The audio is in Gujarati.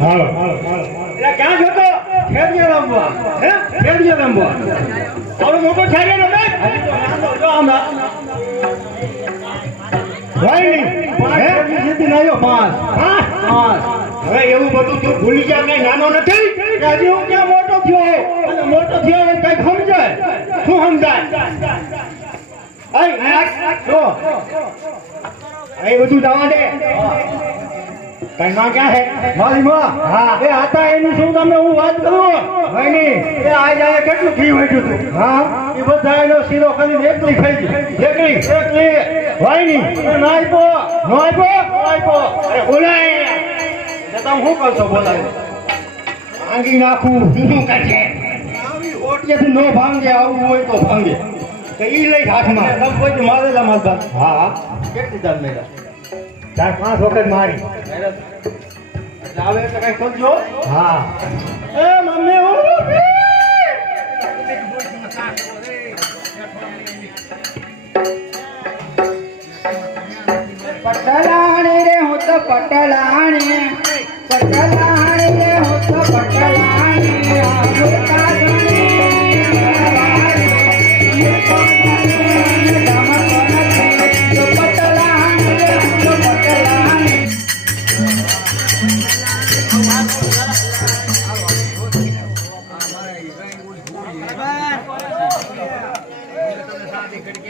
હાલો હાલો હાલો. એટલે ક્યાં જતો ખેડજે રમવા. હે? ખેડજે રમવા. તારો મોટો છાડે રમે જો આમાં ભાઈ હે? જીતી લાયો પાંચ. પાંચ? હવે એવું બધું તું ભૂલી જા કઈ નાનો નથી? આજે હું ક્યાં મોટો થયો? અને મોટો થયો શું સમજાય જો એ બધું જવા દે કઈ ક્યાં હે મારી માં હા એ હતા એની શું તમને હું વાત કરું ભાઈની એ આજ આયા કેટલું ઘી વધ્યું હતું હા એ બધા એનો શીરો ખાલી એકલી ખાઈ ગઈ એકલી એકલી ભાઈની ન આપ્યો ન આપ્યો ન આપ્યો અરે બોલાય તમે શું કરશો બોલાય ભાંગી નાખું શું કરશે ઓટિયાથી નો ભાંગે આવું હોય તો ભાંગે. તો ઈ લઈ હાથમાં. તમ કોઈ મારેલા મારતા હા હા. કેટલી દાલ મેળા? ચાર પાંચ વખત મારી. આવે તો કઈ કરજો હા. એ મમ્મી હું પટલાણી રે હું તો પટલાણી. પટલાણી રે હું તો પટલાણી અમૃતા